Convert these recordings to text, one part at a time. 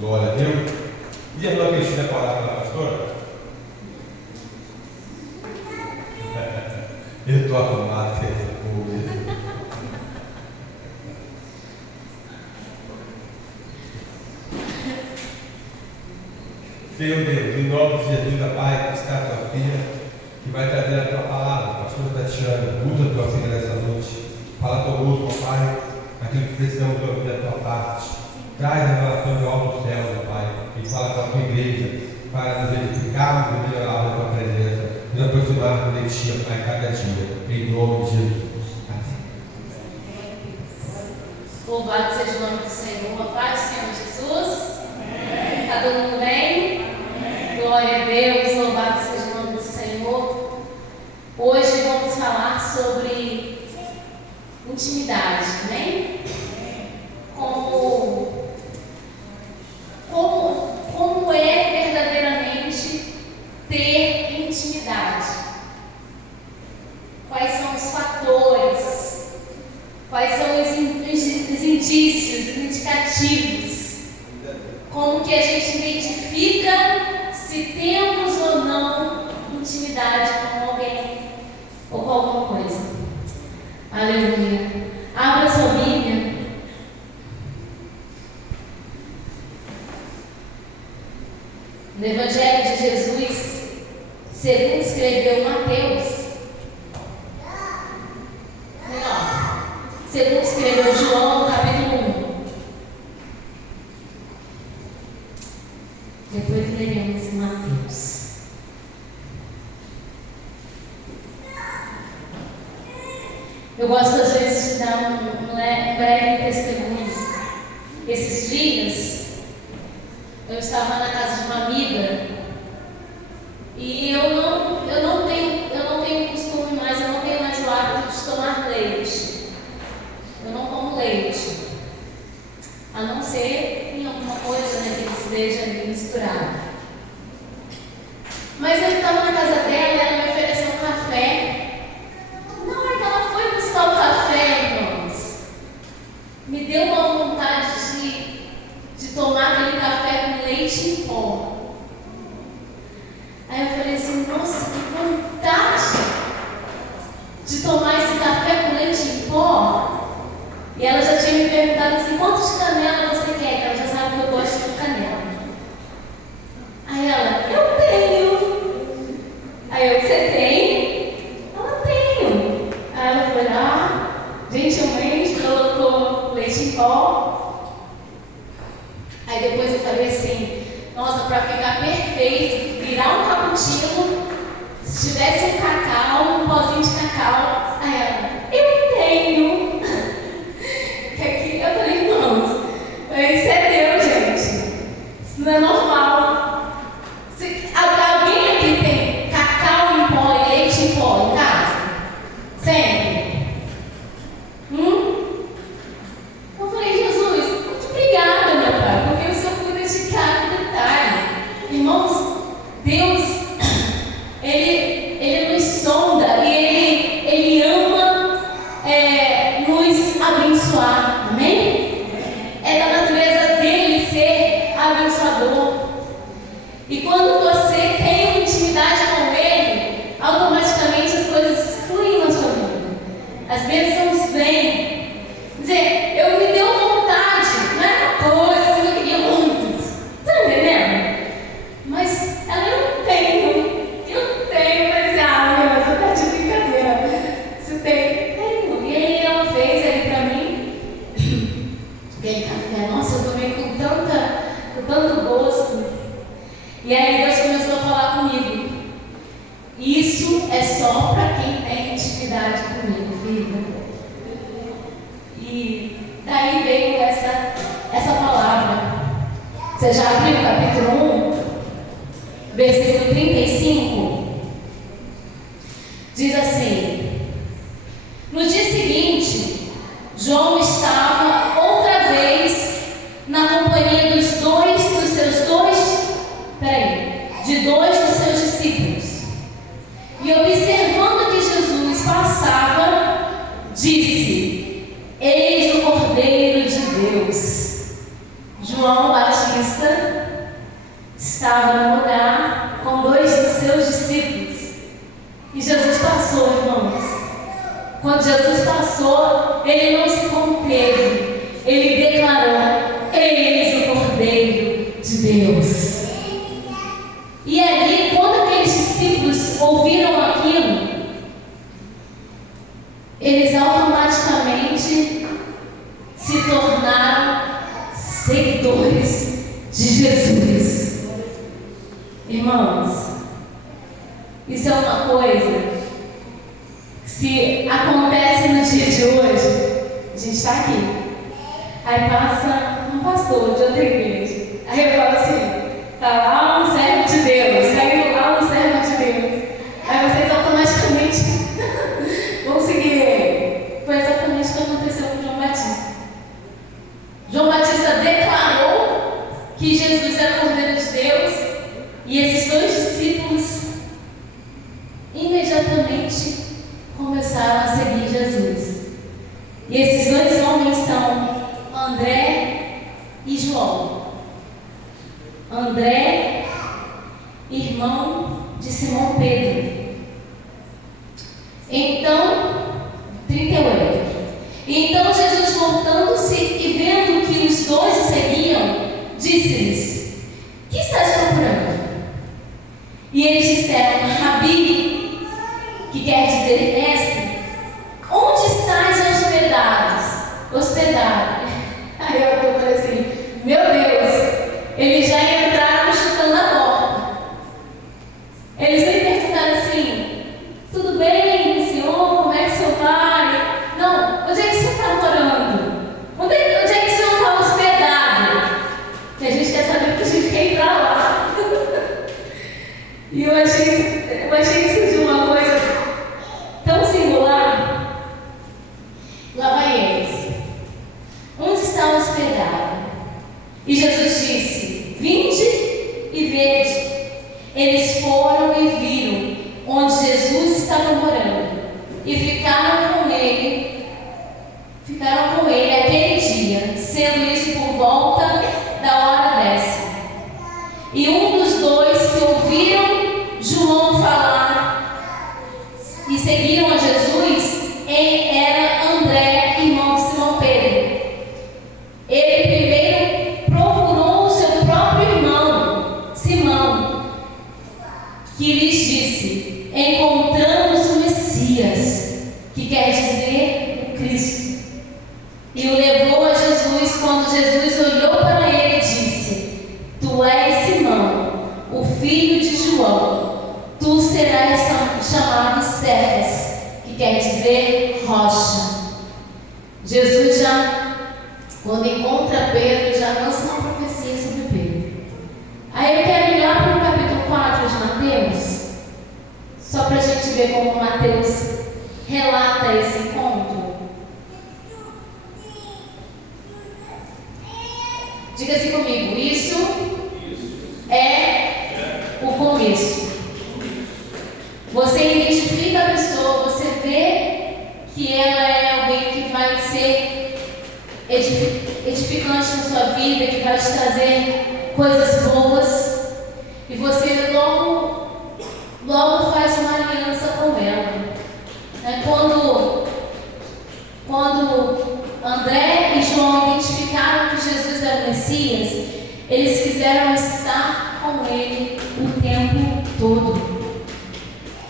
Glória a Deus. E a irmã Cristina falar para a pastora? Eu estou acostumado com essa coisa. Senhor Deus, em nome de Jesus, a Pai, que está a tua filha, que vai trazer a tua palavra, pastor Tatiana, usa a tua filha nessa noite. Fala conosco, ó Pai, aquilo que precisamos ouvir da tua parte. Traz a revelação do alto céu, ó Pai, e fala com a tua igreja, para nos edificarmos e melhorarmos a tua presença, nos aproximarmos de ti, Pai, cada dia, em nome de Jesus. Louvado seja o nome do Senhor, a paz do Senhor Jesus. Está todo mundo bem? Glória a Deus, louvado seja o nome do Senhor. Hoje vamos falar sobre intimidade, amém? Como é verdadeiramente ter intimidade? Quais são os fatores? Quais são os indícios, os indicativos? Como que a gente identifica se temos ou não intimidade com alguém ou com alguma coisa? Aleluia. Abra sua Bíblia. No Evangelho de Jesus, segundo escreveu Mateus. Não. Segundo escreveu João, capítulo 1. Depois leremos em Mateus. Eu gosto às vezes de dar um breve testemunho. Esses dias, eu estava na casa de uma amiga e eu não tenho costume mais, eu não tenho mais o hábito de tomar leite. Eu não como leite, a não ser em alguma coisa, né, que esteja ali misturado. Mas eu estava na casa dela e ela me ofereceu um café. Na hora que ela foi buscar o café, irmãos, me deu uma vontade de tomar aquele café com leite em pó. Aí eu falei assim, nossa, que vontade de tomar esse café com leite em pó. E ela já tinha me perguntado assim, quanto de canela você quer? Que ela já sabe que eu gosto de canela. Aí ela, eu tenho. Aí eu, você tem? Ela, tenho. Aí ela foi gentilmente colocou leite em pó. Aí depois eu falei assim, nossa, para ficar perfeito, virar um cappuccino, se tivesse um cacau, um pozinho de cacau. Aí ela, eu tenho. Eu falei, irmãos, isso é Deus, gente. Isso não é normal. Alguém aqui tem cacau em pó e leite em pó em casa? Sempre? Eu falei, Jesus, muito obrigada, meu Pai, porque o Senhor cuida de cada detalhe. Irmãos, Deus, Ele nos sonda e Ele ama nos abençoar. Amém? É da natureza dele ser abençoador. E quando você tem intimidade com ele, automaticamente as coisas fluem na sua vida. As bênçãos vêm. Quer dizer, eu me deu vontade, não é uma coisa assim que eu queria muito. Tá entendendo? Mas ela, eu tenho. Mas você tá de brincadeira. Você tem? Tenho. E aí ela fez aí pra mim aquele café. Nossa, eu tomei com tanto gosto. E aí Deus começou a falar comigo. Isso é só para quem tem intimidade comigo, filho. E daí veio essa palavra. Você já abriu o capítulo 1, versículo 35? Diz assim: no dia seguinte, João estava outra vez na companhia de dois dos seus discípulos. E observando que Jesus passava, disse: eis o Cordeiro de Deus. João Batista Batista estava no lugar com 2 dos seus discípulos. E Jesus passou, irmãos. Quando Jesus passou, ele não se conteve. Ele declarou: eis o Cordeiro de Deus. E ali, quando aqueles discípulos ouviram aquilo, eles automaticamente se tornaram seguidores de Jesus. Irmãos, isso é uma coisa que, se acontece no dia de hoje, a gente está aqui, aí passa um pastor de outra igreja, aí eu falo assim: tá lá um servo de Deus, saindo lá um servo de Deus, aí vocês automaticamente vão seguir ele. Foi exatamente o que aconteceu com João Batista. João Batista declarou que Jesus era o Cordeiro de Deus, e esses 2 discípulos imediatamente começaram a seguir Jesus. E esses 2 homens são André e João. André, irmão de Simão Pedro. Então, 38. Então Jesus, voltando-se e vendo que os 2 o seguiam, disse-lhes: que estás procurando? E eles disseram: Rabi, que quer dizer mestre, onde estáis hospedado? Aí eu falei assim: meu Deus, eles já entraram chutando a porta. Eles nem perguntaram assim: tudo bem, senhor? Como é que o senhor vai? Não, onde é que o senhor está morando? Onde é que o senhor está hospedado? Que a gente quer saber, porque a gente quer ir para lá. E eu achei isso de uma coisa tão singular. Lá vai eles: onde está hospedado? E Jesus disse: vinde e vede. Eles foram e viram onde Jesus estava morando, e ficaram com ele aquele dia, sendo isso por volta da hora 10ª. E um dos 2 que ouviram João falar e seguiram a Jesus era André, irmão de Simão Pedro. Ele primeiro procurou o seu próprio irmão, Simão, que lhes disse: encontramos o Messias, que quer dizer o Cristo. E o levou a Jesus. Quando Jesus olhou para ele, disse: tu és Simão, o filho de João, tu serás chamado Cefas, que quer dizer rocha. Jesus quando encontra Pedro, já lança uma profecia sobre Pedro. Aí eu quero ir lá para o capítulo 4 de Mateus, só para a gente ver como Mateus relata esse encontro. Diga assim comigo: isso é o começo. Você identifica a pessoa, você vê que ela é alguém que vai ser edificante na sua vida, que vai te trazer coisas boas, e você logo faz uma aliança com ela. Quando André e João identificaram que Jesus era o Messias, eles quiseram estar com ele o tempo todo.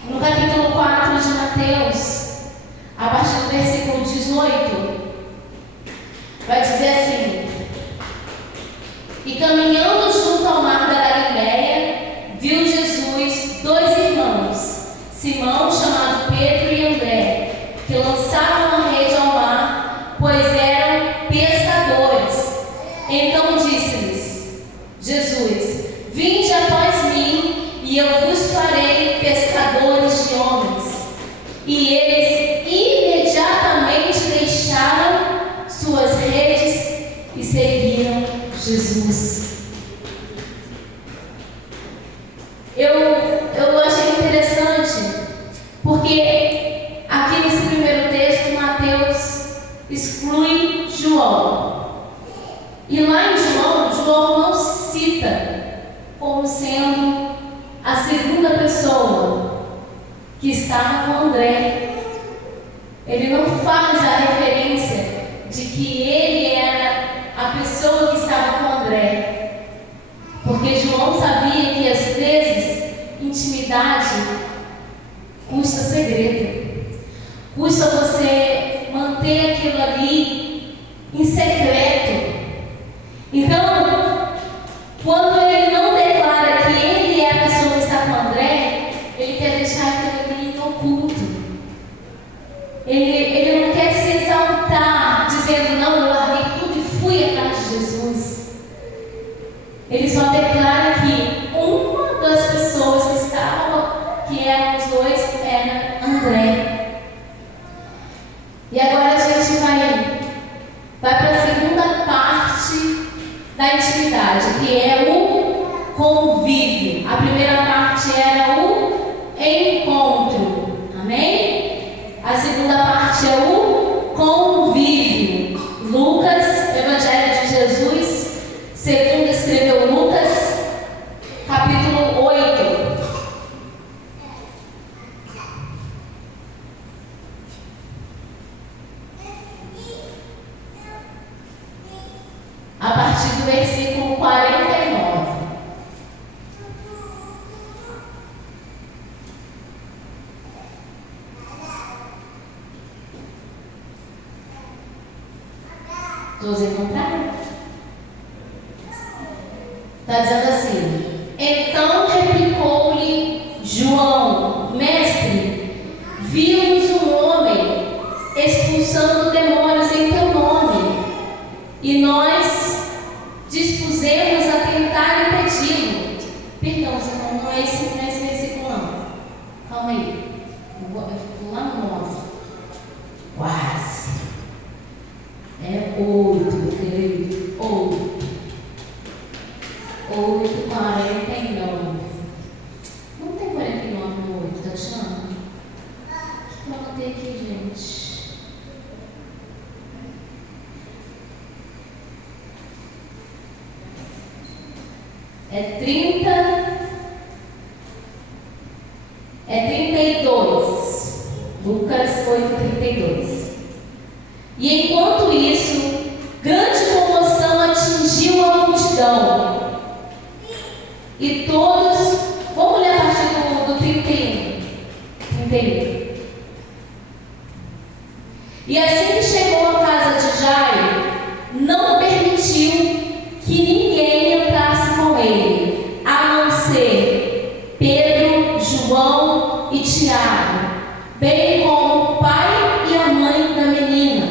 No capítulo 4 de Mateus, a partir do versículo 18, vai dizer assim: e caminhando junto ao mar da Galileia, viu Jesus 2 irmãos, Simão, chamado Pedro, e André, que lançavam a rede ao mar, pois eram pescadores. Então disse-lhes Jesus: vinde após mim, e eu vos farei pescadores de homens. E eles imediatamente deixaram suas redes e seguiram Jesus. Eu achei interessante, porque aqui nesse primeiro texto, Mateus exclui João. E lá em João não se cita como sendo a segunda pessoa que estava com André. Ele não faz a referência de que ele era a pessoa que estava com André, porque João sabia que às vezes intimidade custa segredo, custa você manter aquilo ali em secreto. Então, quando ele não declara que ele é a pessoa que está com André, ele quer deixar aquilo ali oculto. Ele não quer se exaltar, dizendo, não, eu larguei tudo e fui atrás de Jesus. Ele só declara que uma das pessoas que estavam, que eram os dois, era André. E agora a gente vai para a segunda parte da intimidade, que é o convívio. A primeira parte era o encontro. Amém? A segunda parte é o convívio. Lucas, Evangelho de Jesus, segundo escreveu Lucas, capítulo 8. A partir do versículo 49. Todos encontraram? Está dizendo assim: então replicou-lhe João, mestre, vimos um homem expulsando demônios em teu nome, e nós dispusemos a tentar impedi-lo. Perdão, não é esse versículo não. Calma aí. Eu vou lá no 9. Quase. É 8, meu querido. 8:49. Não tem 49 no 8, tá achando? O que eu anotei aqui, gente? É 32. Lucas 8:32. E enquanto isso, grande comoção atingiu a multidão. E todos, vamos ler a partir do 31. E assim que chegou à casa de Jairo, não permitiu que ninguém entrasse com ele, a não ser Pedro, João e Tiago, bem como o pai e a mãe da menina.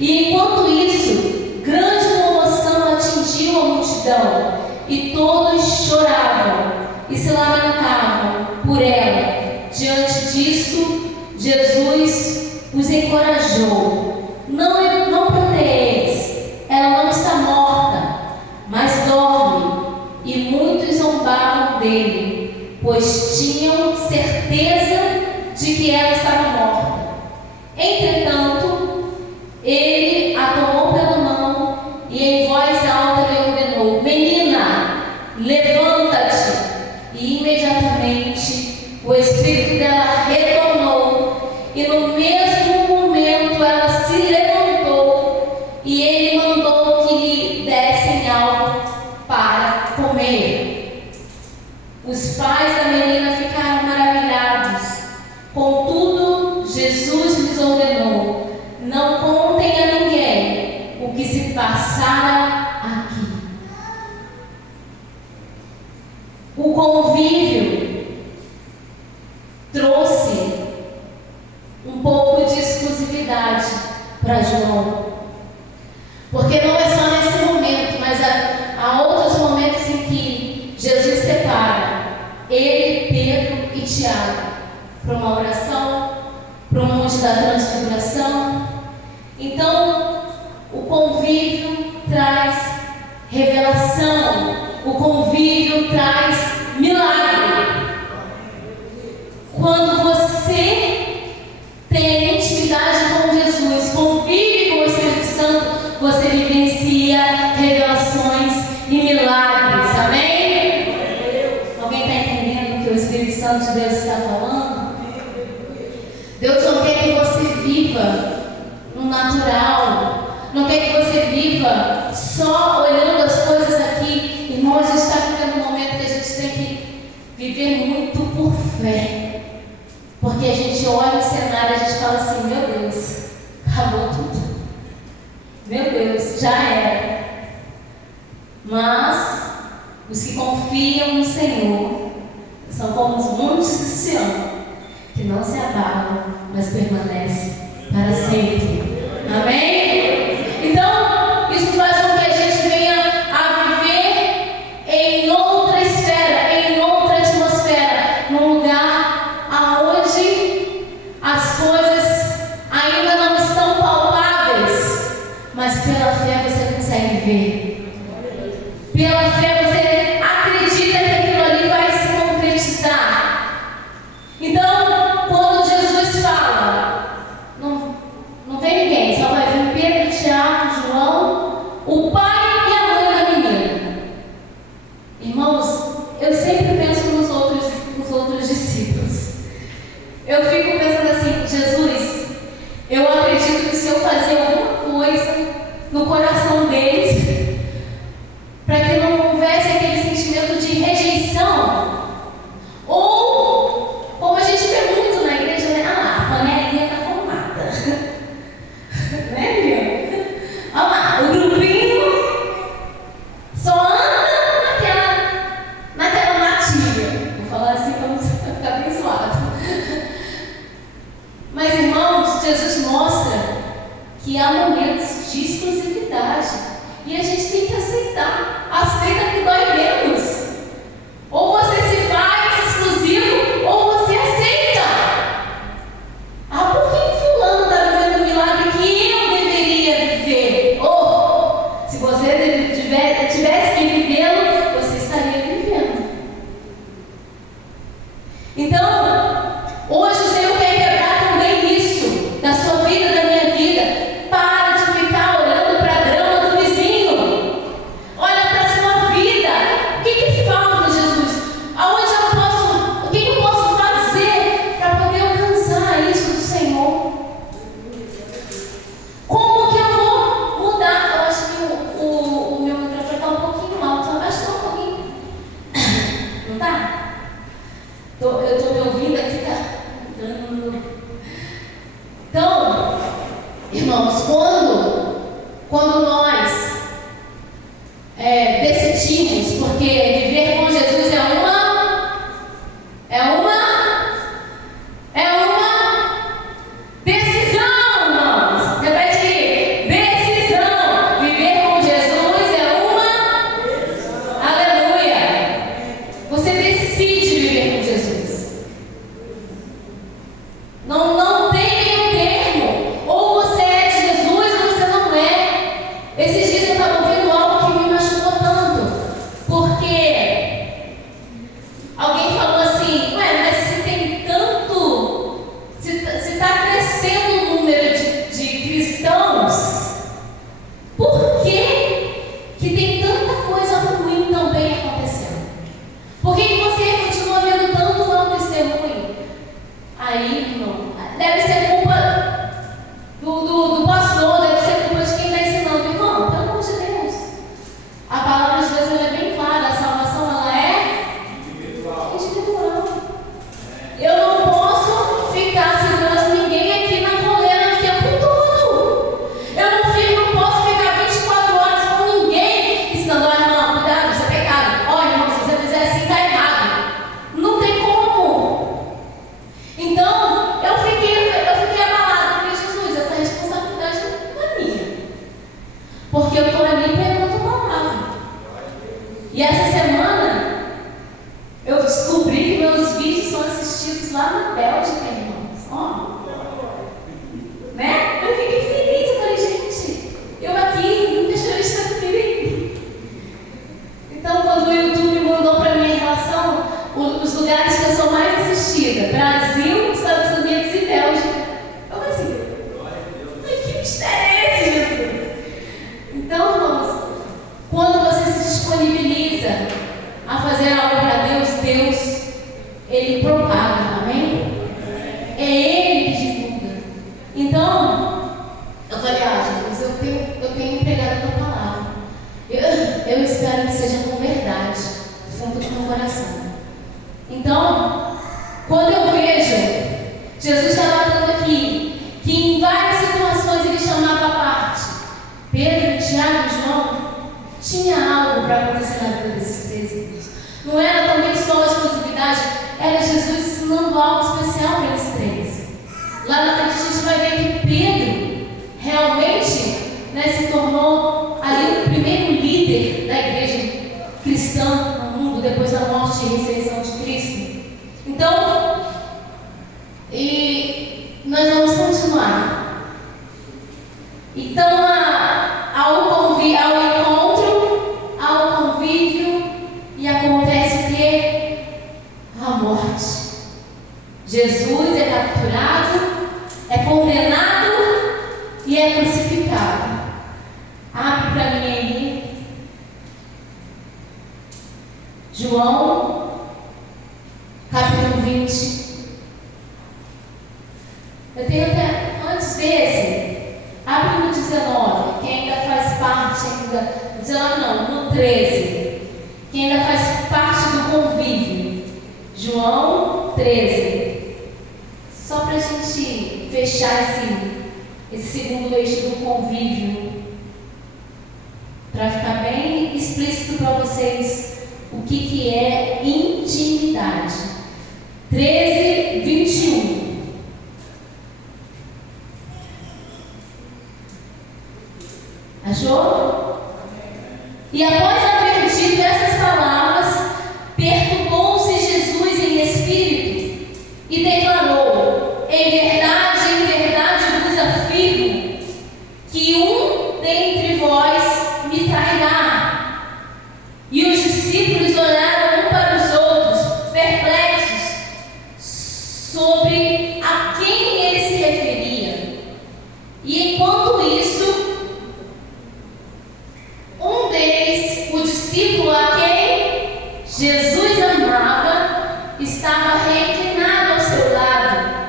E enquanto isso, grande comoção atingiu a multidão, e todos choravam e se lamentavam por ela. Diante disso, Jesus os encorajou: não pranteis, ela não está morta, mas dorme. E muitos zombavam dele, pois tinham certeza de que ela estava morta. Entretanto, ele a tomou pela mão e em voz alta lhe ordenou: menina, levanta-te. E imediatamente o espírito dela retornou, e no mesmo momento ela se levantou, e ele mandou que lhe dessem algo para comer. Os pais da menina ficaram maravilhados. Contudo, Jesus lhes ordenou: não contem a ninguém o que se passara aqui. O convívio trouxe um pouco de exclusividade para João, porque não é só nesse momento, mas há outros momentos em que Jesus separa ele, Pedro e Tiago para uma oração, para o monte da transfiguração. Então, o convívio traz revelação, o convívio traz milagre. Quando você tem intimidade com Jesus, convive com o Espírito Santo, você vivencia revelações e milagres. Amém? não quer que você viva só olhando as coisas aqui. Irmão, a gente está vivendo um momento que a gente tem que viver muito por fé. Porque a gente olha o cenário e a gente fala assim, meu Deus, acabou tudo. Meu Deus, já era. Mas os que confiam no Senhor são como os montes de Sião, que não se abalam, mas permanecem para sempre. Amém? Então, isso faz com que a gente venha a viver em outra esfera, em outra atmosfera, num lugar aonde as coisas ainda não estão palpáveis, mas pela fé você consegue ver. Pela fé você acredita que aquilo ali vai se concretizar. Então, quando Jesus fala, não vem ninguém, só vai vir Pedro, Tiago, João, o pai e a mãe da menina. Irmãos, eu sempre penso nos outros discípulos. Eu fico pensando assim, Jesus, eu acredito que se eu fazer alguma coisa no coração deles, para que não houvesse aquele sentimento de rejeição, ou, como a gente vê muito na igreja, né? A panelinha está formada. Né, Miriam? Olha lá, o grupinho só anda naquela matilha. Vou falar assim para ficar bem suado. Mas, irmãos, Jesus mostra que há momentos de exclusividade. E a gente tem que aceitar. Aceita que dói menos. Ou você se faz exclusivo, ou você aceita. Ah, por que fulano está vivendo um milagre que eu deveria viver? Ou, se você tivesse que vivê-lo, você estaria vivendo. Então, hoje o Senhor quer quebrar também isso da sua vida, da minha vida. Para de ficar olhando para a drama do vizinho. Olha para a sua vida. O que falta, Jesus? O que eu posso fazer para poder alcançar isso do Senhor? Como que eu vou mudar? Eu acho que o meu microfone está um pouquinho alto. Só abaixa só um pouquinho. Não tá? Eu estou me ouvindo aqui, tá? Então, irmãos, quando nós decidimos, porque viver com Jesus é uma decisão, irmãos. Repete aí, decisão. Viver com Jesus é uma, aleluia. Você decide viver com Jesus. Não tem meio termo. Ou você é de Jesus ou você não é. Esses dias eu estava ouvindo algo que me machucou tanto. Porque alguém falou assim, ué, mas se tem tanto, se está crescendo o número de cristãos, por que tem tanta coisa ruim também acontecendo? Por que você continua vendo tanto acontecer ruim? Aí, irmão, deve ser culpa do pastor, deve ser culpa de quem está ensinando. Irmão, pelo amor de Deus. A palavra de Deus ela é bem clara, a salvação ela é individual. Eu não posso ficar segurando ninguém aqui na coleira o tempo todo. Eu não posso ficar 24 horas com ninguém ensinando, ó, irmão, cuidado, isso é pecado. Ó, irmão, se você fizer assim, está errado. Não tem como. Então, eu fiquei abalada. Falei, Jesus, essa responsabilidade não é minha. Porque eu estou ali pregando a palavra. E essa semana, eu descobri que meus vídeos são assistidos lá na Bélgica, irmãos. Ó. Né? Eu fiquei feliz. Eu falei, gente, eu aqui, nunca chorei de tanto perigo. Então, quando o YouTube mandou para mim em relação os lugares que eu sou mais assistida, Brasil, Estados Unidos e Bélgica, eu falei assim, que mistério é esse, Jesus? Então, irmãos, quando você se disponibiliza a fazer algo para Deus, Ele propaga, amém? É Ele que divulga. Então, eu falei, Jesus, eu espero que seja com verdade, do fundo do meu coração. Então, quando eu vejo Jesus relatando aqui que em várias situações ele chamava à parte Pedro, Tiago e João, tinha algo para acontecer na vida desses três irmãos. Não era também só uma exclusividade, era Jesus ensinando algo especial para eles três. Lá na frente a gente vai ver que Pedro realmente, né, se tornou ali o primeiro líder da igreja cristã no mundo depois da morte e ressurreição de Cristo. Então, e nós vamos continuar. Então, ao encontro, ao convívio, e acontece o quê? A morte. Jesus é capturado, é condenado e é crucificado. Abre para mim aí João, capítulo 20. Eu tenho até, antes desse, abre no 19, quem ainda faz parte, no 19 não, no 13, quem ainda faz parte do convívio. João 13. Só para a gente fechar esse segundo eixo do convívio, para ficar bem explícito para vocês o que é intimidade. 13, 21. Achou? E após haver dito essas palavras, perturbou-se Jesus em espírito e declarou: em verdade vos afirmo que um dentre vós me trairá. E os discípulos olharam um para os outros, perplexos, sobre a quem ele se referia. E enquanto isso, um deles, o discípulo a quem Jesus amava, estava reclinado ao seu lado.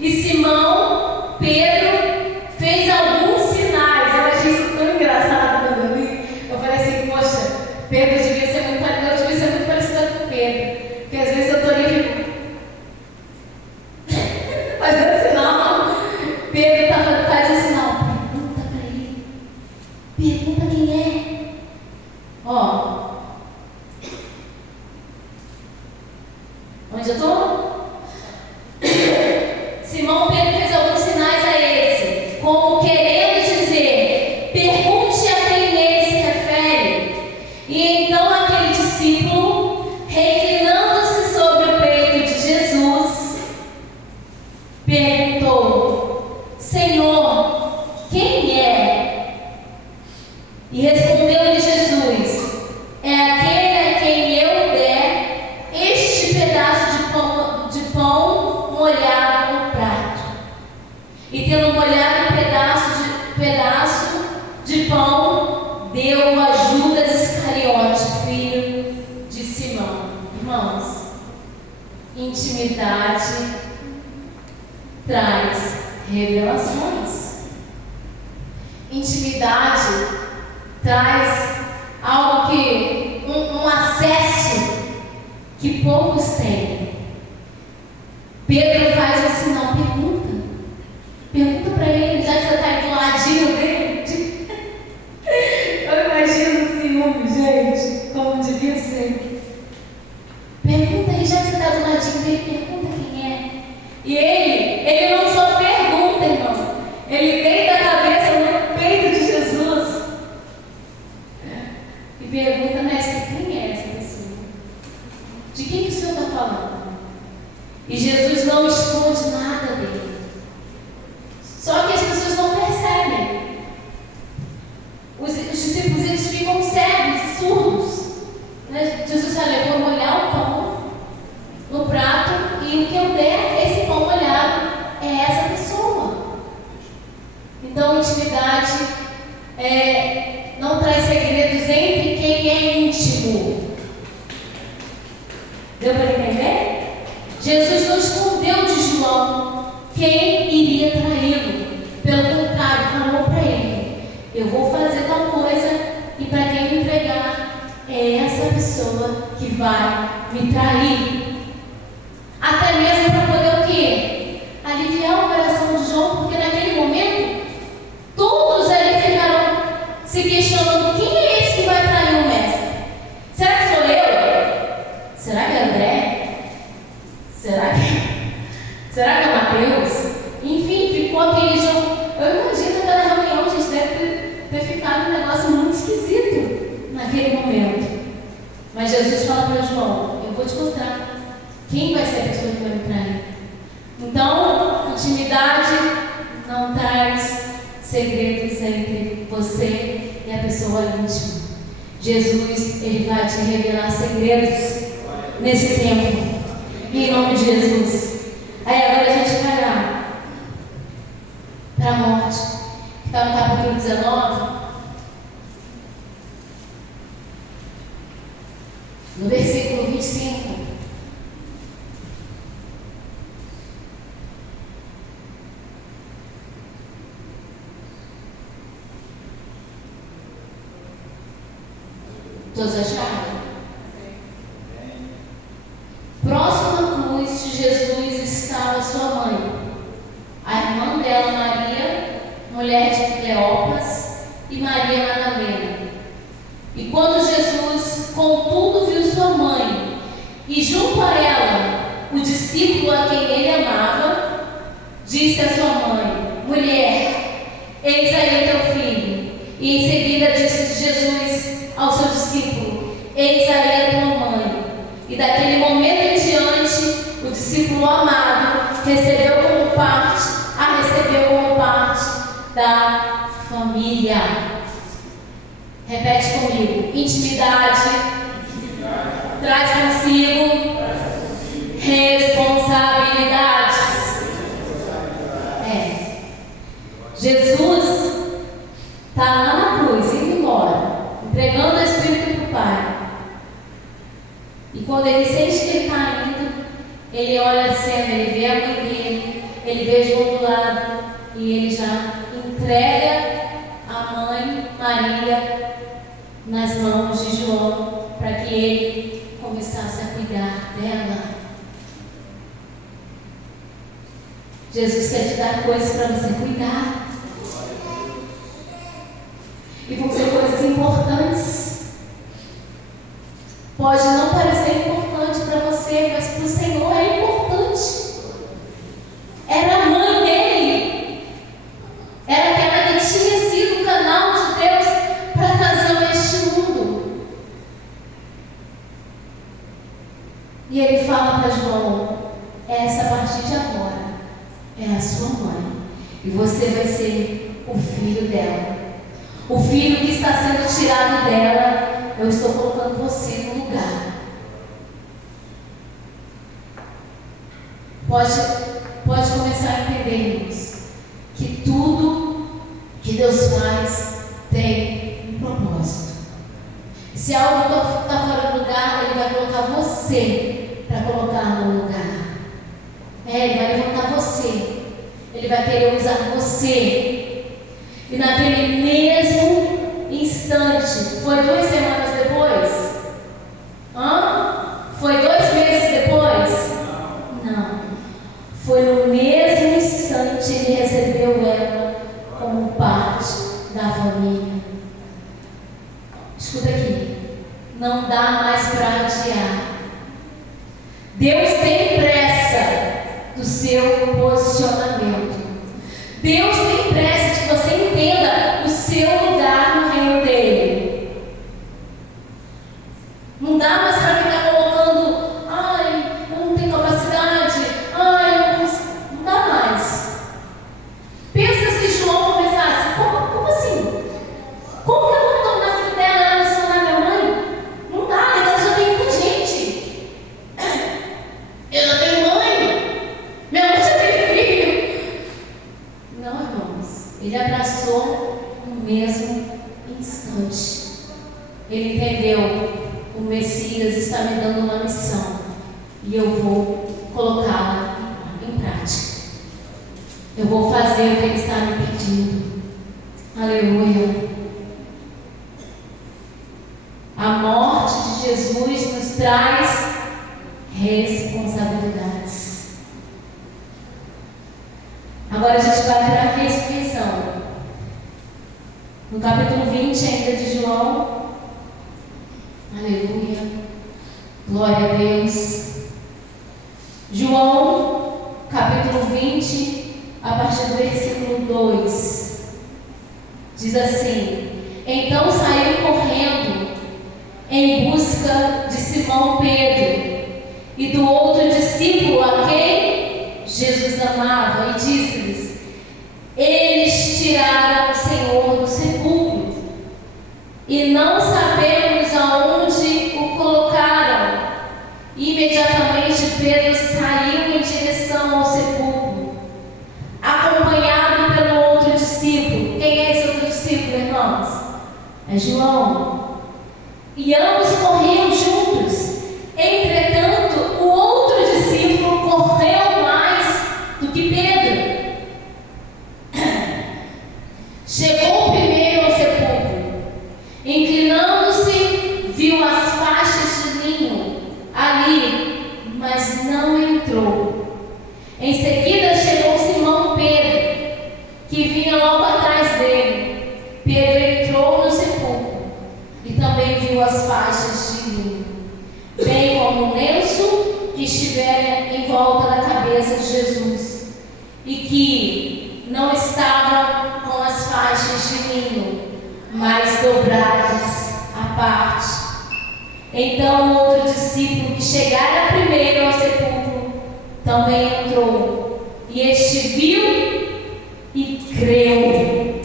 E Simão, Pedro, fez alguns sinais. Eu achei isso tão engraçado quando eu vi. Eu falei assim, poxa, Pedro devia ser muito parecido com Pedro. Porque às vezes eu estou ali e fico fazendo sinal. Pedro faz o sinal. Pergunta para ele. Pergunta quem é. Ó. Onde eu estou? Simão Pedro fez alguns sinais a esse, como querendo dizer: pergunte a quem ele se refere. E então aquele discípulo, reclinando-se sobre o peito de Jesus, perguntou: Senhor, quem é? E respondeu-lhe Jesus: é aquele a quem eu der este pedaço de pão molhado no prato. E tendo molhado um pedaço de pão, deu a Judas Iscariote, filho de Simão. Irmãos, intimidade traz revelações. Intimidade traz algo que, um acesso que poucos têm. Pedro faz o sinal, pergunta para ele, já que você está aí do ladinho dele. Eu imagino o ciúme, gente, como devia ser. Pergunta aí, já que você está do ladinho dele, pergunta quem é. E ele não só pergunta, irmão, ele deita a cabeça no peito de Jesus e pergunta: mestre, quem é essa pessoa? De quem que o Senhor está falando? E Jesus não esconde nada dele. Só que as pessoas não percebem. Os discípulos, eles ficam cegos e surdos. Né? Jesus fala: eu vou molhar o pão no prato, e o que eu der, esse pão molhado, é essa pessoa. Então, intimidade não traz segredos entre quem é íntimo. Deu para entender? Jesus não escondeu de João quem iria traí-lo. Pelo contrário, falou para ele: eu vou fazer tal coisa, e para quem me entregar, pessoa que vai me trair. Até mesmo para poder o quê? Aliviar o coração de João, porque naquele momento todos ali ficaram se questionando: quem é esse que vai trair o mestre? Será que sou eu? Será que é André? Será que é Mateus? Enfim, ficou aquele jogo. Eu imagino aquela reunião, gente, deve ter ficado um negócio muito esquisito naquele momento. Mas Jesus fala para João: eu vou te mostrar quem vai ser a pessoa que vai me trair. Então, intimidade não traz segredos entre você e a pessoa íntima. Jesus, Ele vai te revelar segredos nesse tempo, em nome de Jesus. Aí agora a gente vai lá para a morte, que está no capítulo 19, no versículo 25. Todos acharam? Próximo à cruz de Jesus estava sua mãe, a irmã dela Maria, mulher de Cleopas, e Maria Madalena. E quando Jesus, contudo, viu sua mãe e junto a ela o discípulo a quem ele amava, disse à sua mãe: mulher, eis aí o teu filho. E em seguida disse Jesus ao seu discípulo: eis aí a tua mãe. E daquele momento em diante, o discípulo amado recebeu como parte da família. Repete comigo: intimidade traz consigo responsabilidades. Jesus está lá na cruz, indo embora, entregando o Espírito para o Pai. E quando ele sente que ele está indo, ele olha a cena, ele vê a mãe dele, ele vê João do lado, e ele já entrega a mãe Maria nas mãos de João, para que ele começasse a cuidar dela. Jesus quer te dar coisas para você cuidar. E vão ser coisas importantes. Pode não parecer importante para você, mas para o Senhor é importante. Era a mãe dele. Era aquela que tinha sido o canal de Deus para trazê-lo a este mundo. E ele fala para João: essa a partir de agora é a sua mãe. E você vai ser o filho dela. O filho que está sendo tirado dela, eu estou colocando você no lugar. Pode começar a entender, irmãos, que tudo que Deus faz tem um propósito. Se algo está fora do lugar, Ele vai colocar você para colocar no lugar. Ele vai levantar você. Ele vai querer usar você. E naquele mesmo instante, foi 2 semanas depois? Foi 2 meses depois? Não. Foi no mesmo instante ele recebeu ela como parte da família. Escuta aqui. Não dá mais para adiar. Deus tem pressa do seu posicionamento. Deus tem pressa de que você entenda o seu lugar no reino dele. Não dá mais para ficar colocando: ai, eu não tenho capacidade, ai, eu não consigo. Não dá mais. Pensa se João começasse: como assim? Como que eu vou tornar filho dela e mencionar minha mãe? Não dá, ela já tem muita gente. Eu não tenho mãe. Minha mãe já tem filho. Não, irmãos. Ele abraçou no mesmo instante. Ele entendeu: o Messias está me dando uma missão e eu vou colocá-la em prática. Eu vou fazer o que Ele está me pedindo. Aleluia. A morte de Jesus nos traz responsabilidades. Agora a gente vai para a ressurreição. No capítulo 20 ainda de João. Aleluia. Glória a Deus. João, capítulo 20, a partir do versículo 2. Diz assim: Então saiu correndo em busca de Simão Pedro e do outro discípulo a quem Jesus amava, e disse-lhes: Eles tiraram o Senhor do sepulcro e não sabemos aonde o colocaram. Imediatamente Pedro saiu em direção ao sepulcro, acompanhado pelo outro discípulo. Quem é esse outro discípulo, irmãos? É João. E ambos corriam juntos. Entretanto, o outro discípulo correu mais do que Pedro. Chegou primeiro ao sepulcro. Inclinando-se, viu as faixas de linho ali, mas não entrou. Em seguida chegou Simão Pedro, que vinha logo atrás dele. Pedro entrou no sepulcro e também viu as faixas de linho, bem como o lenço que estivera em volta da cabeça de Jesus, e que não estava com as faixas de linho, mas dobradas à parte. Então o outro discípulo, que chegara primeiro ao sepulcro, também entrou, e este viu e creu.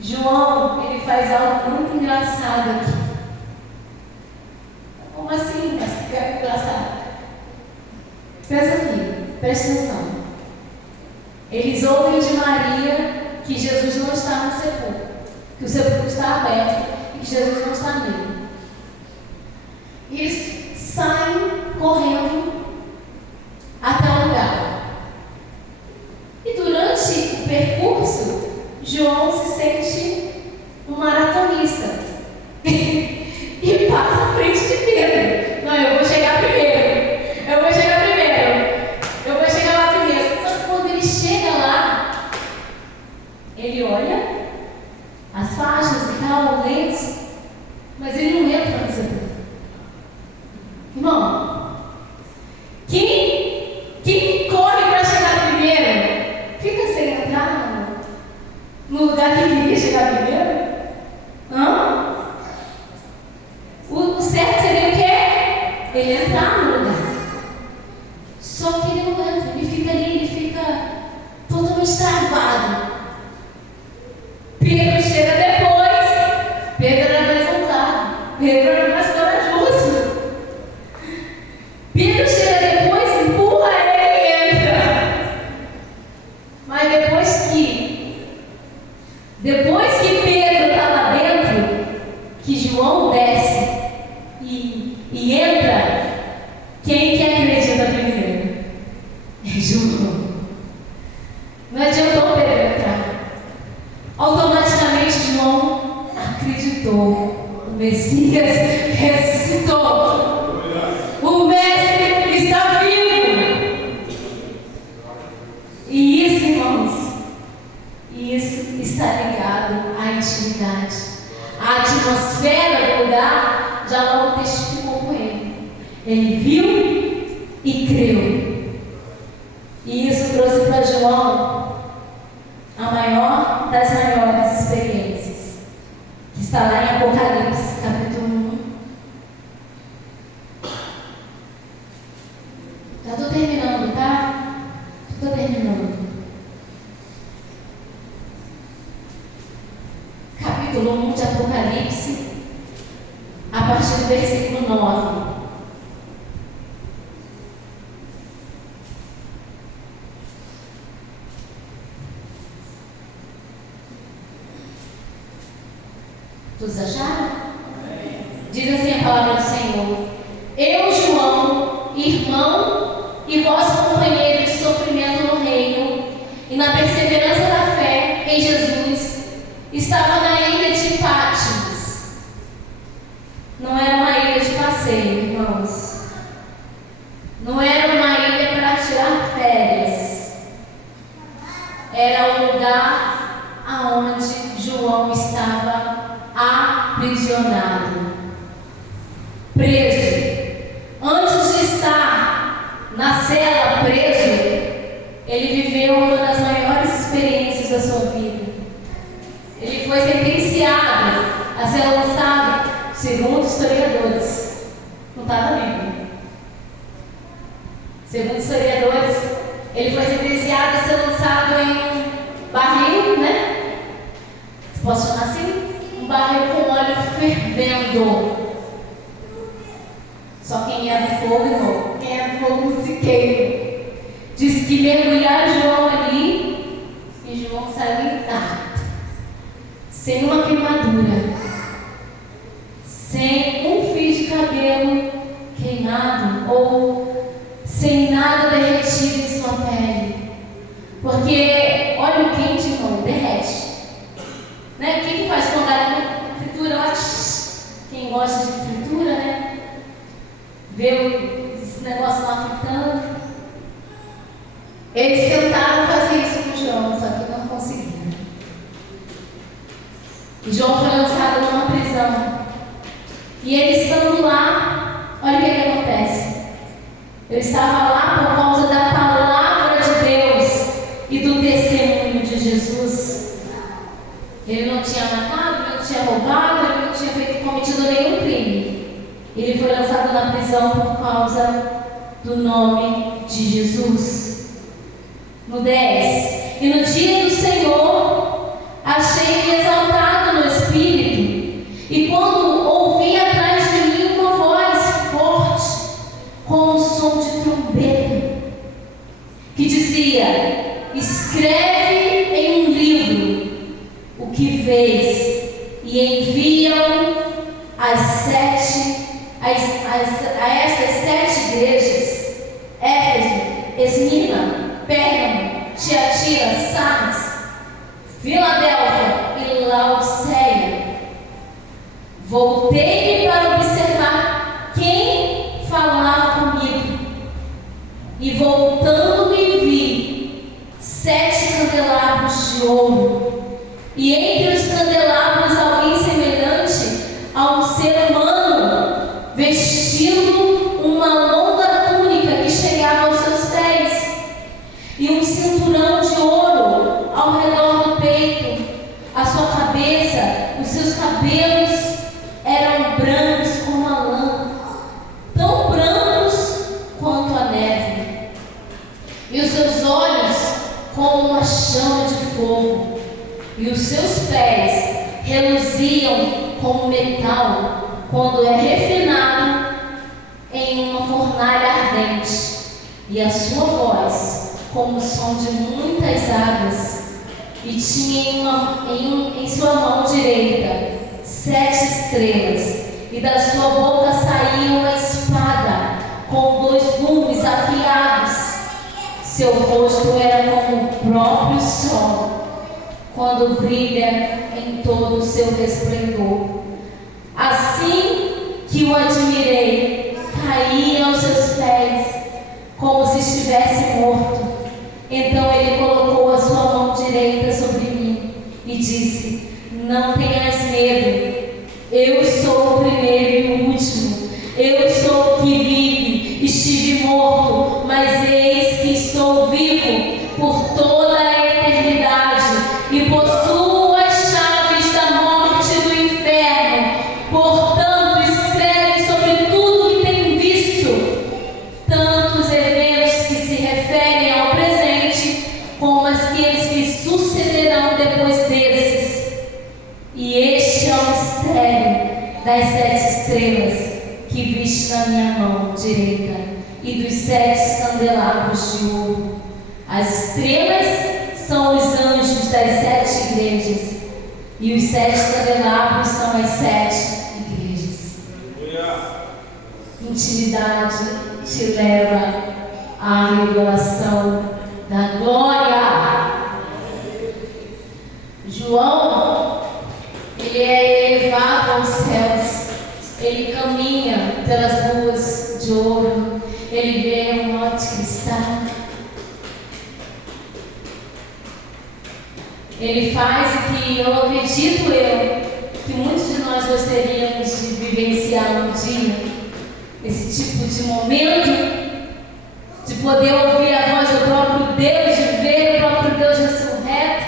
João, ele faz algo muito engraçado aqui. Como assim? Mas fica engraçado. Pensa aqui, presta atenção. Eles ouvem de Maria que Jesus não está no sepulcro, que o sepulcro está aberto e que Jesus não está nele. E eles saem correndo até o lugar. E durante o percurso, João se sente um maratonista e passa à frente de Pedro. Não, eu vou chegar primeiro. Eu vou chegar primeiro. Eu vou chegar lá primeiro. Só que quando ele chega lá, ele olha as faixas e tal, o lenço, mas ele não entra no sepulcro. Irmão, quem corre para chegar primeiro fica sem entrar no lugar que queria chegar primeiro? Hã? O certo seria o quê? Ele entrar no lugar. Só que ele não entra, ele fica ali, ele fica totalmente travado. Pedro chega depois. Pedro era mais ousado. Pedro era mais corajoso. Pedro chega depois, empurra ele e entra. Mas depois que Pedro está lá dentro, que João desce e entra, quem que acredita primeiro? É João. Não adiantou Pedro entrar. Automaticamente João acreditou. O Messias ressuscitou. O Mestre está vivo. E isso, irmãos, isso está ligado à intimidade. A atmosfera do lugar já logo testificou com ele. Ele viu e creu. E isso trouxe para João a maior das maiores experiências, que está lá em Apocalipse, capítulo 1. Já estou terminando, tá? Estou terminando. Capítulo 1 de Apocalipse, a partir do versículo 9. Todos acharam? Diz assim a palavra do Senhor: Eu, João, irmão e vosso companheiro de sofrimento no reino e na perseverança da fé em Jesus, estava na ilha de Pátio, o lugar aonde João estava aprisionado, preso. Antes de estar na cela preso, ele viveu uma das maiores experiências da sua vida. Ele foi sentenciado a ser lançado, segundo historiadores, não está na Bíblia. Segundo historiadores, ele foi sentenciado a ser lançado em um barril, né? Posso chamar assim? Um barril com óleo fervendo. Só quem é do fogo, irmão. Quem é do fogo não se queima. Diz que mergulharam João ali e João saiu intacto, sem uma queimadura, sem um fio de cabelo queimado ou sem nada derretido em sua pele. Porque óleo quente, irmão, derrete. Né? O que faz quando a fritura lá? Quem gosta de fritura, né? Vê esse negócio lá fritando. Eles tentaram fazer isso com João, só que não conseguiram. E João foi lançado numa prisão. E ele estando lá, olha o que acontece. Ele estava lá por causa da palavra de Deus e do testemunho de Jesus. Ele não tinha matado, não tinha roubado, ele não tinha cometido nenhum crime. Ele foi lançado na prisão por causa do nome de Jesus. No 10. E no dia do Senhor, achei-me exaltado no Espírito, e quando ouvi atrás de mim uma voz forte, com um som de trombeta, que dizia: escreve em um livro o que vês, e envia-o a estas 7 igrejas: Éfeso, Esmirna, Pérgamo, Tiatira, Sardes, Filadélfia e Laodiceia. Voltei para observar quem falava comigo, e voltando-me vi 7 candelabros de ouro, e entre os candelabros alguém semelhante a um ser humano, vestindo uma longa túnica que chegava aos seus pés, e um cinturão de ouro ao redor do peito. A sua cabeça, os seus cabelos eram brancos como a lã, tão brancos quanto a neve, e os seus olhos como uma chama de fogo, e os seus pés reluziam como metal quando é refinado em uma fornalha ardente, e a sua voz como o som de muitas águas. E tinha em sua mão direita 7 estrelas, e da sua boca saía uma espada com 2 gumes afiados. Seu rosto era como o próprio sol, quando brilha em todo o seu resplendor. Assim que o admirei, caí aos seus pés, como se estivesse morto. Então ele colocou a sua mão direita sobre mim e disse: não tenhas medo, eu sou o primeiro e o último, eu sou o que vive. Estive morto, mas eis que estou vivo por toda a eternidade, e possuo as chaves da morte e do inferno. Portanto, escreve sobre tudo que tem visto, tanto os eventos que se referem ao presente, como aqueles que sucederão depois desses. E este é o mistério das 7 estrelas que viste na minha mão direita, e dos 7 candelabros de ouro. As estrelas são os anjos das 7 igrejas, e os 7 candelabros são as 7 igrejas. Intimidade te leva à revelação da glória. João, ele é elevado aos céus, ele caminha pelas ruas de ouro, ele vê um monte de cristal. Ele faz o que eu acredito que muitos de nós gostaríamos de vivenciar um dia. Esse tipo de momento, de poder ouvir a voz do próprio Deus, de ver o próprio Deus ressurreto,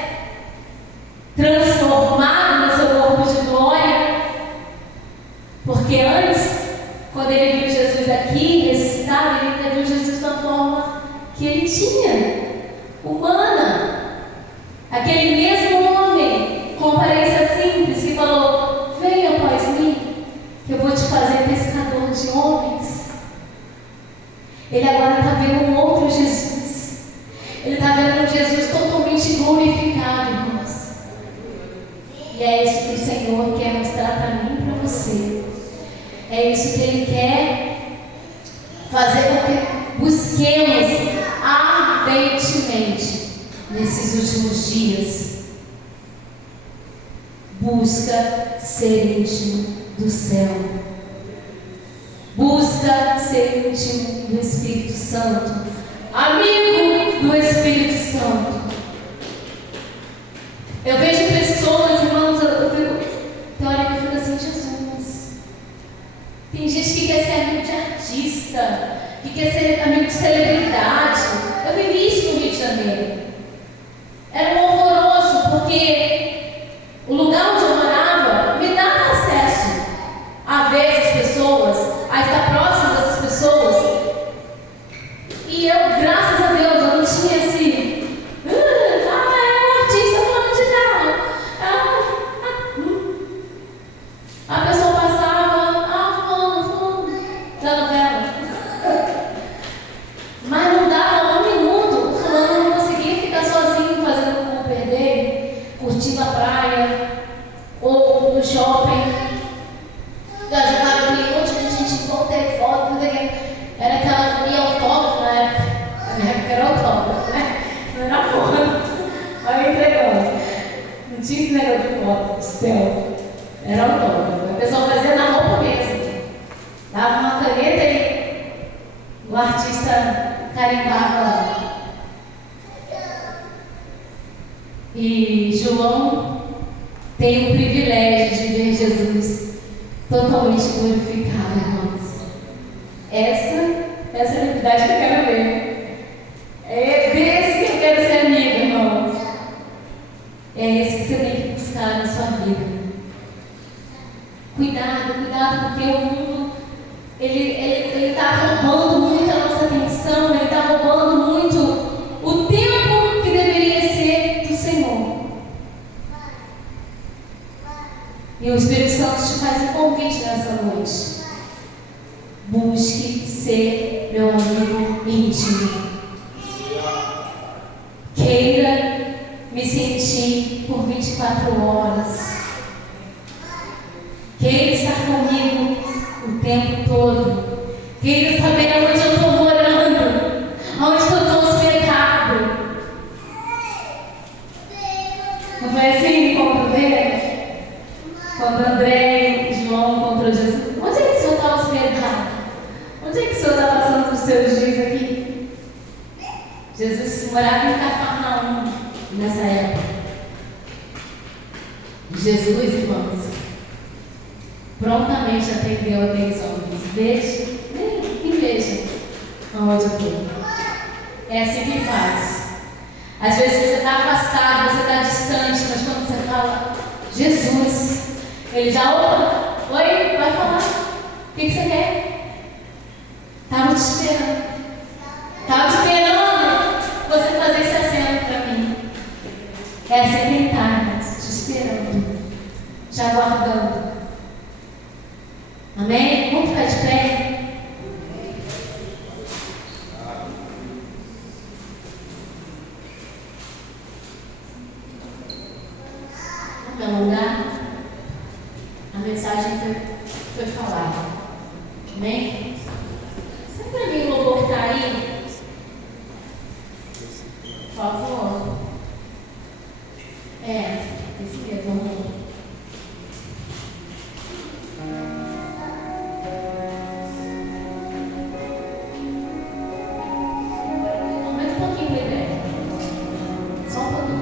transformado no seu corpo de glória. Porque antes, quando ele viu Jesus aqui, ressuscitado, ele ainda viu Jesus da forma que ele tinha, humana. Aquele mesmo homem, com aparência simples, que falou: venha após mim, que eu vou te fazer pescador de homens. Ele agora está vendo um outro Jesus. Ele está vendo um Jesus totalmente glorificado, irmãos. E é isso que o Senhor quer mostrar para mim e para você. É isso que Ele quer fazer com que busquemos ardentemente nesses últimos dias. Busca ser íntimo do céu. Busca ser íntimo do Espírito Santo. Amigo do Espírito Santo. Eu vejo pessoas, irmãos, tem hora que eu fico assim: Jesus. Tem gente que quer ser amigo de artista, que quer ser amigo de celebridade. Eu vivi isso no Rio de Janeiro. Era um horroroso, porque o lugar onde eu morava me dava acesso a ver essas pessoas, a estar próximo dessas pessoas. E eu, graças a Deus, eu não tinha assim: é um artista falando de tal. A pessoa passava: fulano, da novela. Mas não dava um minuto, o fulano não conseguia ficar sozinho fazendo o Uber dele, curtindo a praia ou no shopping. Eu ajudava aquele monte de gente em volta, foto, não sei o que. Era aquela minha autógrafo na época. Na minha época era autógrafo, né? Não era foto. Olha entregando. Não tinha esse negócio de foto, de céu. Era autógrafo. A pessoa fazia na roupa mesmo. Dava uma caneta e o artista carimbava. E João tem o privilégio de ver Jesus totalmente glorificado, irmãos. Essa é a celebridade que eu quero ver. É desse que eu quero ser amigo, irmãos. É esse que você tem que buscar na sua vida. Cuidado, porque o mundo ele está roubando muito a nossa atenção, ele está roubando muito o tempo que deveria ser do Senhor. E o Espírito Santo te faz um convite nessa noite. Busque ser meu amigo íntimo. Queira me sentir por 24 horas. Queira estar comigo o tempo todo. Queira saber aonde eu estou morando, aonde eu estou hospedado. Não foi assim o encontro deles? Quando André e João encontrou Jesus. Onde é que o Senhor está hospedado? Onde é que o Senhor está passando os seus dias aqui? Jesus morava em Cafarnaum nessa época. Jesus, irmãos, prontamente atendeu aqueles homens. Veja, e veja aonde eu estou. É assim que ele faz. Às vezes você está afastado, você está distante, mas quando você fala Jesus, ele já: opa, oi, vai falar. O que você quer? Estava te esperando. Estava esperando você fazer esse aceno para mim. É assim que ele está, te esperando, te aguardando. Amém? Vamos ficar de pé? Vamos alongar? A mensagem foi falada. Amém? Sempre para mim o louvor está aí. Por favor. Esse mesmo, amor. Aumenta um pouquinho, bebê. Só um pouquinho.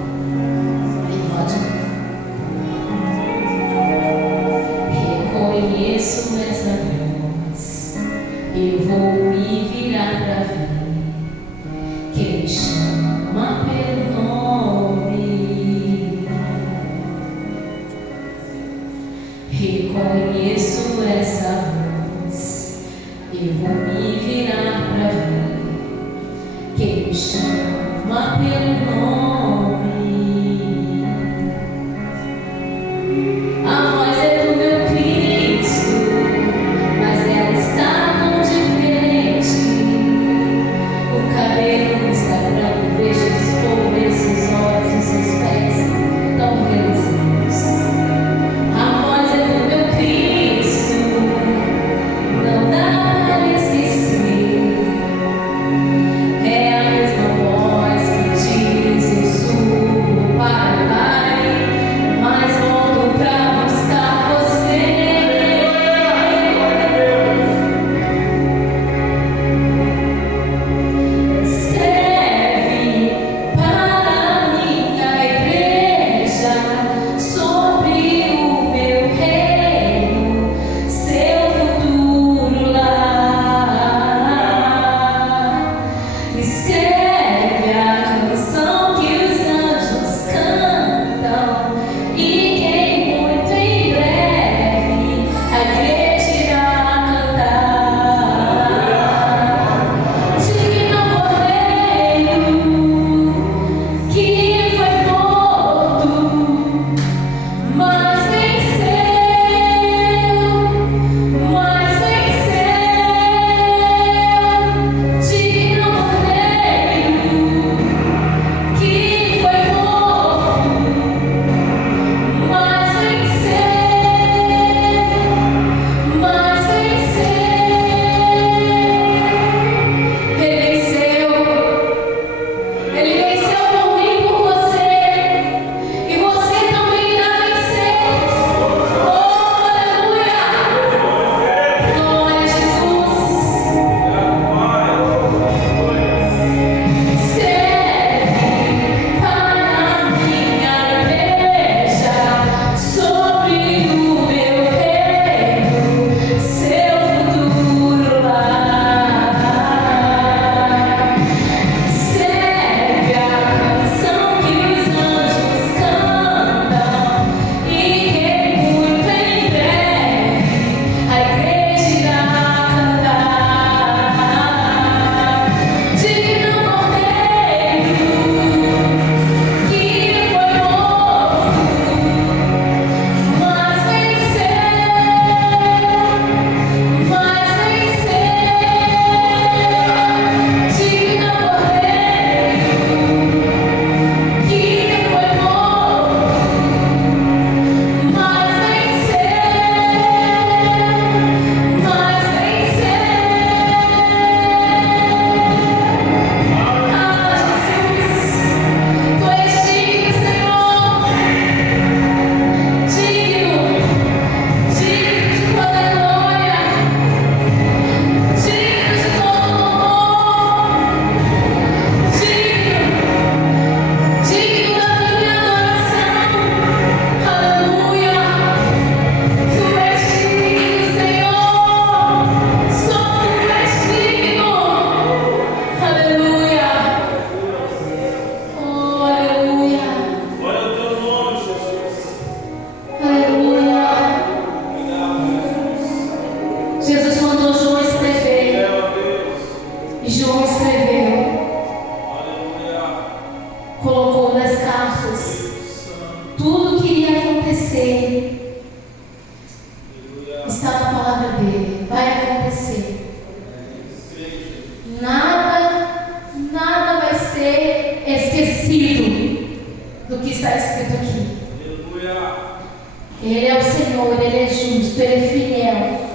Ele é o Senhor, Ele é justo, Ele é fiel.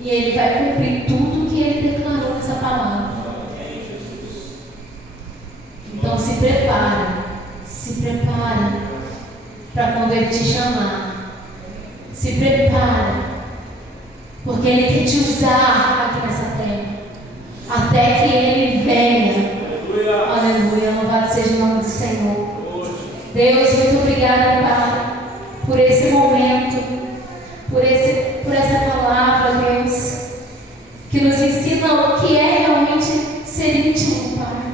E Ele vai cumprir tudo que Ele declarou nessa palavra. Então se prepara para quando Ele te chamar. Se prepara, porque Ele quer te usar aqui nessa terra, até que Ele venha. Aleluia, louvado seja o nome do Senhor. Deus, muito obrigada, Pai, por esse momento, por essa palavra, Deus, que nos ensina o que é realmente ser íntimo, Pai.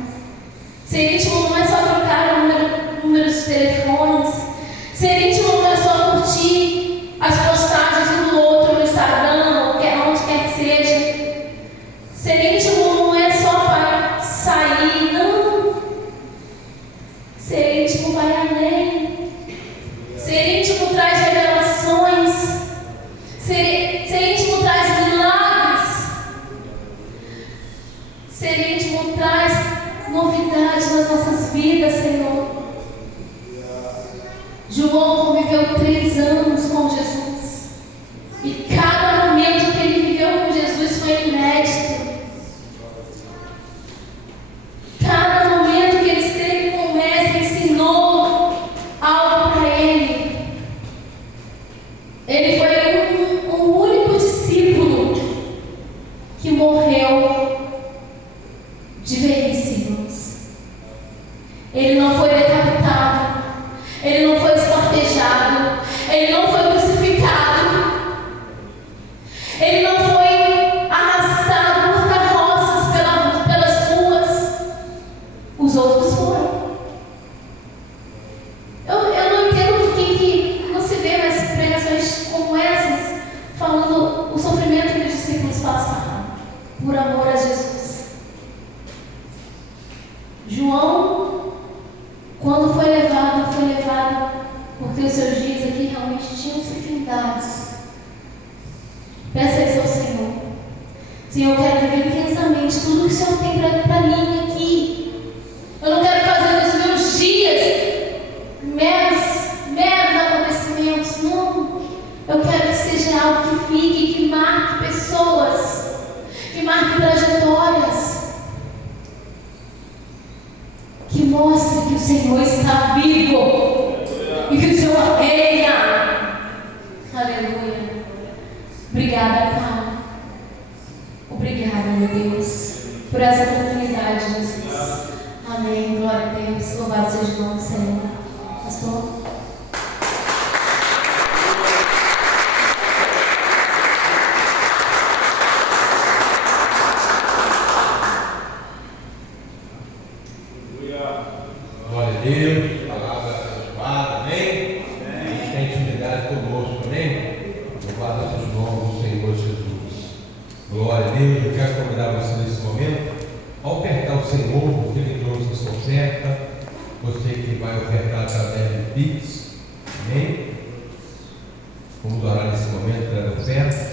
Ser íntimo não é só trocar números de telefones. Ser íntimo não é só curtir as postagens um do outro no Instagram, onde quer que seja. Ser íntimo não é só para sair, não. Ser íntimo vai além. Ser íntimo traz revelações. Ser íntimo traz milagres. Ser íntimo traz novidades nas nossas vidas, Senhor. João conviveu 3 anos com Jesus. E cada momento que ele viveu com Jesus foi inédito. Cada momento que ele esteve com o Mestre ensinou algo para ele. Ele foi um único discípulo que morreu de velhice, irmãos. Ele não foi decapitado, ele não foi esquartejado, ele não foi crucificado, ele não foi arrastado por carroças pelas ruas. Os outros foram. Eu não entendo por que não se vê mais pregações como essas falando o sofrimento que os discípulos passaram por amor a Jesus. João, quando foi levado porque os seus dias aqui realmente tinham se findados. Peça isso ao Senhor. Senhor, eu quero viver intensamente tudo que o Senhor tem para mim aqui. Eu não quero fazer dos meus dias meros acontecimentos, não. Eu quero que seja algo que fique, que marque pessoas, que marque trajetórias, que mostre que o Senhor está vivo e que o Senhor reina. Aleluia. Obrigada, Pai. Obrigada, meu Deus, por essa oportunidade, Jesus. Amém. Glória a Deus. Louvado seja o nome do Senhor. Pastor. Glória a Deus, palavra abençoada, amém? A gente tem intimidade conosco, amém? Louvado seja o nome do Senhor Jesus. Glória a Deus. Eu quero convidar você nesse momento a ofertar o Senhor, porque Ele trouxe a sua oferta. Você que vai ofertar através de Pix, amém? Vamos orar nesse momento pela oferta.